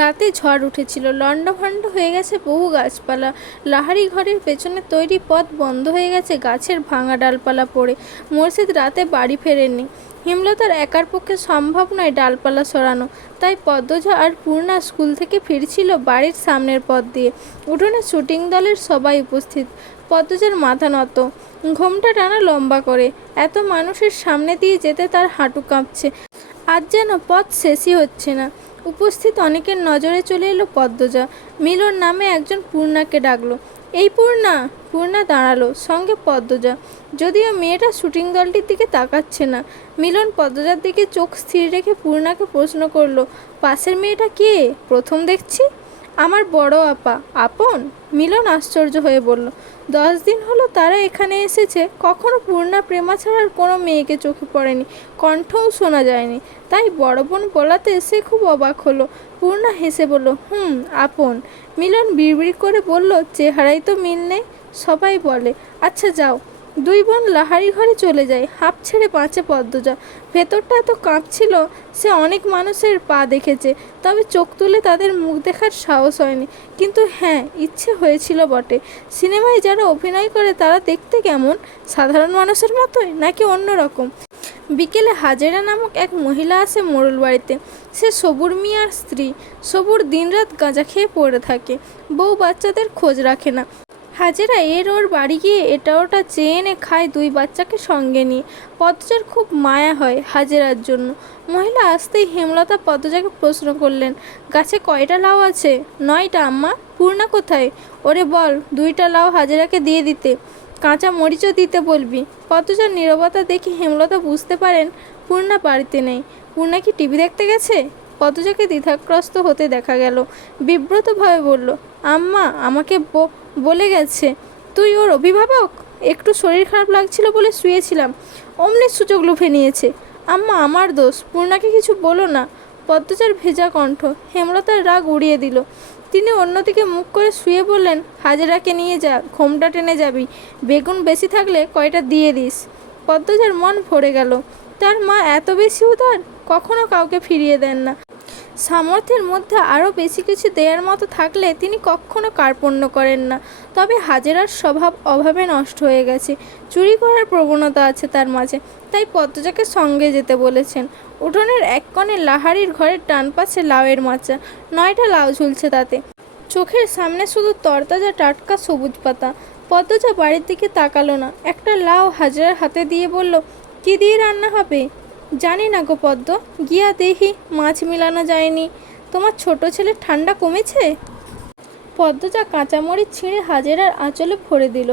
রাতে ঝড় উঠেছিল, লণ্ডভণ্ড হয়ে গেছে বহু গাছপালা। লাহারি ঘরের পেছনে তৈরি পথ বন্ধ হয়ে গেছে গাছের ভাঙা ডালপালা পড়ে। মোর্শেদ রাতে বাড়ি ফেরেননি। হেমলতার একার পক্ষে সম্ভব নয় ডালপালা সরানো, তাই পদ্মজা আর পূর্ণা স্কুল থেকে ফিরছিল বাড়ির সামনের পথ দিয়ে। উঠোনে শুটিং দলের সবাই উপস্থিত। পদ্মজার মাথা নত, ঘোমটা টানা লম্বা করে। এত মানুষের সামনে দিয়ে যেতে তার হাঁটু কাঁপছে। আজ যেন পথ শেষই হচ্ছে না। উপস্থিত অনেকের নজরে চলে এলো পদ্মজা। মিলন নামে একজন পূর্ণাকে ডাকলো। এই পূর্ণা! পূর্ণা দাঁড়ালো, সঙ্গে পদ্মজা। যদিও মেয়েটা শুটিং দলটির দিকে তাকাচ্ছে না। মিলন পদ্মজার দিকে চোখ স্থির রেখে পূর্ণাকে প্রশ্ন করলো, পাশের মেয়েটা কে? প্রথম দেখছি। আমার বড় আপা। আপন? মিলন আশ্চর্য হয়ে বলল, 10 দিন হলো তারা এখানে এসেছে, কখনো পূর্ণা প্রেমা ছাড়ার কোনো মেয়েকে চোখে পড়েনি, কণ্ঠও শোনা যায়নি। তাই বড় বোন বলাতে সে খুব অবাক হলো। পূর্ণা হেসে বলল, আপন। মিলন বিড়বিড় করে বলল, চেহারাই তো মিল নেই। সবাই বলে। আচ্ছা যাও। দুই বোন লাহারি ঘরে চলে যায়। হাঁপ ছেড়ে বাঁচে পদ্মজা। ভেতরটা এত কাঁপছিল, সে অনেক মানুষের পা দেখেছে, তবে চোখ তুলে তাদের মুখ দেখার সাহস হয়নি। কিন্তু হ্যাঁ, ইচ্ছে হয়েছিল বটে। সিনেমায় যারা অভিনয় করে তারা দেখতে কেমন? সাধারণ মানুষের মতোই নাকি অন্য রকম? বিকেলে হাজেরা নামক এক মহিলা আসে মোড়ল বাড়িতে। সে সবুর মিয়ার স্ত্রী। সবুর দিনরাত গাঁজা খেয়ে পড়ে থাকে, বউ বাচ্চাদের খোঁজ রাখে না। হাজেরা এর ওর বাড়ি গিয়ে এটা ওটা চেয়ে এনে খায়, দুই বাচ্চাকে সঙ্গে নিয়ে। পদ্মজার খুব মায়া হয় হাজেরার জন্য। মহিলা আসতেই হেমলতা পদ্মজাকে প্রশ্ন করলেন, গাছে কয়টা লাউ আছে? 9টা আম্মা। পূর্ণা কোথায়? ওরে বল 2টা লাউ হাজেরাকে দিয়ে দিতে, কাঁচা মরিচও দিতে বলবি। পদ্মজার নীরবতা দেখে হেমলতা বুঝতে পারেন পূর্ণা বাড়িতে নেই। পূর্ণা কি টিভি দেখতে গেছে? পদ্মজাকে দ্বিধাগ্রস্ত হতে দেখা গেল। বিব্রতভাবে বলল, আম্মা আমাকে বলে গেছে তুই ওর অভিভাবক। একটু শরীর খারাপ লাগছিল বলে শুয়েছিলাম, অমনি সুযোগ লুফে নিয়েছে। আম্মা আমার দোষ, পূর্ণাকে কিছু বলো না। পদ্মজার ভেজা কণ্ঠ হেমলতার রাগ উড়িয়ে দিল। তিনি অন্যদিকে মুখ করে শুয়ে বললেন, হাজেরাকে নিয়ে যা, ঘোমটা টেনে যাবি। বেগুন বেশি থাকলে কয়টা দিয়ে দিস। পদ্মজার মন ভরে গেল। তার মা এত বেশি উদার, কখনো কাউকে ফিরিয়ে দেন না। সামর্থ্যের মধ্যে আরও বেশি কিছু দেওয়ার মতো থাকলে তিনি কখনো কার্পণ্য করেন না। তবে হাজেরার স্বভাব অভাবে নষ্ট হয়ে গেছে। চুরি করার প্রবণতা আছে তার মাঝে, তাই পদ্মজাকে সঙ্গে যেতে বলেছেন। উঠোনের এক কোণে লাহারির ঘরের ডান পাশে লাউয়ের মাচা। 9টা লাউ ঝুলছে তাতে। চোখের সামনে শুধু তরতাজা টাটকা সবুজ পাতা। পদ্মজা বাড়ির দিকে তাকালো না। একটা লাউ হাজেরার হাতে দিয়ে বলল, কি দিয়ে রান্না হবে? জানি না গো পদ্ম, গিয়া দেখি মাছ মিলানো যায়নি। তোমার ছোট ছেলের ঠান্ডা কমেছে? পদ্মজা কাঁচামরিচ ছিঁড়ে হাজেরার আঁচলে ভরে দিল।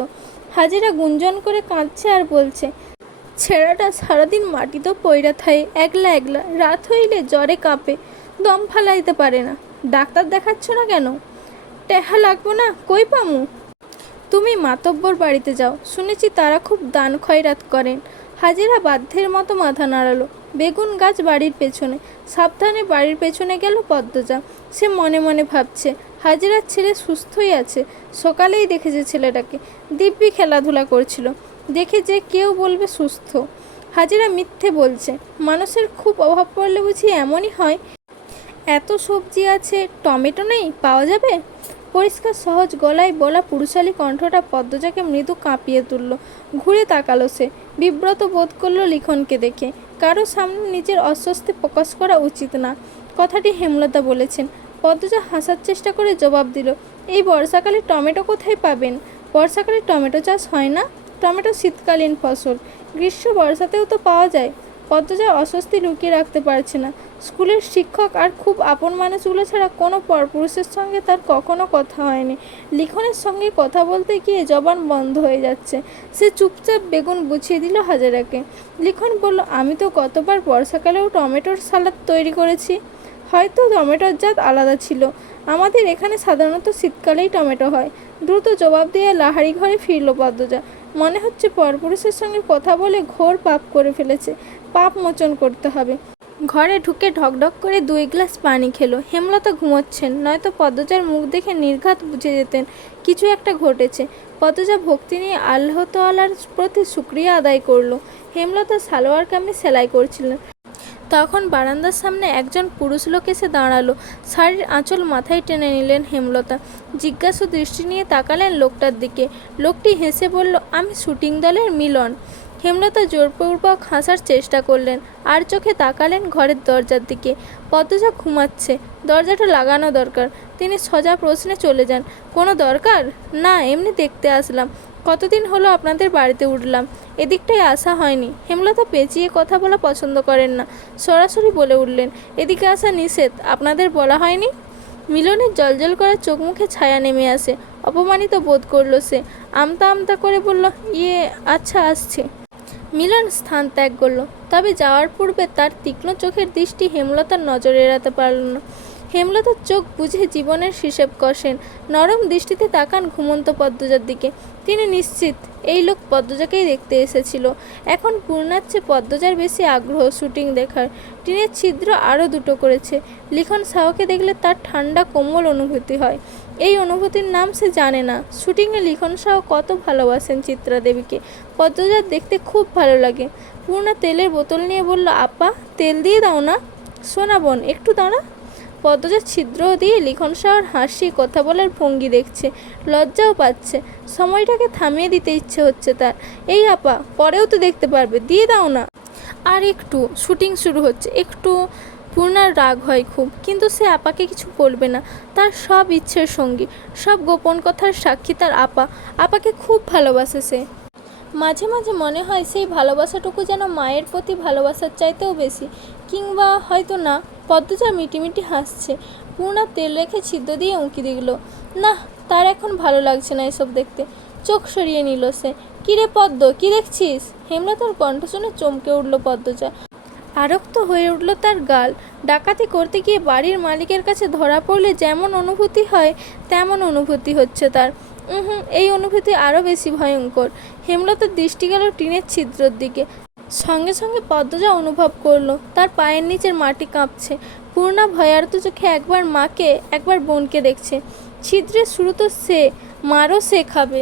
হাজেরা গুঞ্জন করে কাঁদছে আর বলছে, ছেঁড়াটা সারাদিন মাটিতে পইরা থায়, একলা একলা। রাত হইলে জ্বরে কাঁপে, দম ফালাইতে পারে না। ডাক্তার দেখাচ্ছ না কেন? টেহা লাগবো না, কই পামু? তুমি মাতব্বর বাড়িতে যাও, শুনেছি তারা খুব দান খয়রাত করেন। হাজেরা বাধ্যের মতো মাথা নাড়ালো। বেগুন গাছ বাড়ির পেছনে। সাবধানে বাড়ির পেছনে গেল পদ্মজা। সে মনে মনে ভাবছে, হাজেরার ছেলে সুস্থই আছে। সকালেই দেখেছে ছেলেটাকে, দিব্যি খেলাধুলা করছিল। দেখে যে কেউ বলবে সুস্থ। হাজেরা মিথ্যে বলছে। মানুষের খুব অভাব পড়লে বুঝি এমনই হয়। এত সবজি আছে, টমেটো নেই, পাওয়া যাবে? পরিষ্কার সহজ গলায় বলা পুরুষালী কণ্ঠটা পদ্মজাকে মৃদু কাঁপিয়ে তুলল। ঘুরে তাকালো সে। বিব্রত বোধ করলো লিখনকে দেখে। কারো সামনে নিজের অস্বস্তি প্রকাশ করা উচিত না, কথাটি হেমলতা বলেছেন। পদ্মজা হাসার চেষ্টা করে জবাব দিল, এই বর্ষাকালে টমেটো কোথায় পাবেন? বর্ষাকালে টমেটো চাষ হয় না। টমেটো শীতকালীন ফসল, গ্রীষ্ম বর্ষাতেও তো পাওয়া যায়। পদ্মজা অস্বস্তি লুকিয়ে রাখতে পারছে না। স্কুলের শিক্ষক আর খুব আপন মানুষগুলো ছাড়া কোনো পরপুরুষের সঙ্গে তার কখনো কথা হয়নি। লিখনের সঙ্গে কথা বলতে গিয়ে জবান বন্ধ হয়ে যাচ্ছে। সে চুপচাপ বেগুন বুঝিয়ে দিল হাজেরাকে। লিখন বলল, আমি তো গতবার বর্ষাকালেও টমেটোর সালাদ তৈরি করেছি। হয়তো টমেটোর জাত আলাদা ছিল। আমাদের এখানে সাধারণত শীতকালেই টমেটো হয়। দ্রুত জবাব দিয়ে লাহারি ঘরে ফিরল পদ্মজা। মনে হচ্ছে পরপুরুষের সঙ্গে কথা বলে ঘোর পাপ করে ফেলেছে। পাপ মোচন করতে হবে। ঘরে ঢুকে ঢকঢক করে 2 গ্লাস পানি খেলো। হেমলতা ঘুমোচ্ছেন, নয়তো পদ্মজার মুখ দেখে নির্ঘাত বুঝে যেতেন কিছু একটা ঘটেছে। পদ্মজা ভক্তি নিয়ে আল্লাহ তাআলার প্রতি শুকরিয়া আদায় করলো। হেমলতা সালোয়ার কামিজ সেলাই করছিলেন। তখন বারান্দার সামনে একজন পুরুষ লোক এসে দাঁড়ালো। শাড়ির আঁচল মাথায় টেনে নিলেন হেমলতা। জিজ্ঞাসু দৃষ্টি নিয়ে তাকালেন লোকটার দিকে। লোকটি হেসে বলল, আমি শুটিং দলের মিলন। হেমলতা জোরপূর্বক হাসার চেষ্টা করলেন, আর চোখে তাকালেন ঘরের দরজার দিকে। পদ্মজা ঘুমাচ্ছে, দরজাটা লাগানো দরকার। তিনি সোজা প্রশ্নে চলে যান, কোনো দরকার? না, এমনি দেখতে আসলাম। কতদিন হলো আপনাদের বাড়িতে উঠলাম, এদিকটায় আসা হয়নি। হেমলতা পেঁচিয়ে কথা বলা পছন্দ করেন না, সরাসরি বলে উঠলেন, এদিকে আসা নিষেধ, আপনাদের বলা হয়নি? মিলনের জলজল করা চোখ মুখে ছায়া নেমে আসে। অপমানিত বোধ করল সে। আমতা আমতা করে বলল, আচ্ছা, আসছে। মিলন স্থান ত্যাগ করল। তবে যাওয়ার পূর্বে তার তীক্ষ্ণ চোখের দৃষ্টি হেমলতার নজর এড়াতে পারল না। হেমলতার চোখ বুঝে জীবনের হিসেব কষেন। নরম দৃষ্টিতে তাকান ঘুমন্ত পদ্মজার দিকে। তিনি নিশ্চিত এই লোক পদ্মজাকেই দেখতে এসেছিল। এখন পূর্ণার চেয়ে পদ্মজার বেশি আগ্রহ শুটিং দেখার। টিনের ছিদ্র আরও দুটো করেছে। লিখন সাহকে দেখলে তার ঠান্ডা কোমল অনুভূতি হয়। এই অনুভূতির নাম সে জানে না। শুটিংয়ে লিখন সাহ কত ভালোবাসেন চিত্রা দেবীকে। পদ্মজার দেখতে খুব ভালো লাগে। পূর্ণা তেলের বোতল নিয়ে বলল, আপা, তেল দিয়ে দাও না। সোনা বোন, একটু দাঁড়া। পদ্মজার ছিদ্র দিয়ে লিখন সাহর হাসি, কথা বলার ভঙ্গি দেখছে, লজ্জাও পাচ্ছে। সময়টাকে থামিয়ে দিতে ইচ্ছে হচ্ছে তার। এই আপা, পরেও তো দেখতে পারবে, দিয়ে দাও না। আর একটু, শুটিং শুরু হচ্ছে, একটু। পূর্ণার রাগ হয় খুব, কিন্তু সে আপাকে কিছু বলবে না। তার সব ইচ্ছের সঙ্গী, সব গোপন কথার সাক্ষী তার আপা। আপাকে খুব ভালোবাসে সে। মাঝে মাঝে মনে হয় সেই ভালোবাসাটুকু যেন মায়ের প্রতি ভালোবাসার চাইতেও বেশি, কিংবা হয়তো না। পদ্মজা মিটিমিটি হাসছে। পূর্ণা তেল রেখে ছিদ্র দিয়ে উঁকি দিল। না, তার এখন ভালো লাগছে না এসব দেখতে। চোখ সরিয়ে নিল সে। কিরে পদ্ম, কি দেখছিস? হেমলতার কণ্ঠ শুনে চমকে উঠল পদ্মজা। আরক্ত হয়ে উঠল তার গাল। ডাকাতি করতে গিয়ে বাড়ির মালিকের কাছে ধরা পড়লে যেমন অনুভূতি হয়, তেমন অনুভূতি হচ্ছে তার। এই অনুভূতি আরও বেশি ভয়ঙ্কর। হেমলতার দৃষ্টি গেল টিনের ছিদ্রর দিকে। সঙ্গে সঙ্গে পদ্মজা অনুভব করলো তার পায়ের নিচের মাটি কাঁপছে। পূর্ণা ভয়ার্ত চোখে একবার মাকে, একবার বোনকে দেখছে। ছিদ্রের শুরু তো সে, মারও সে খাবে।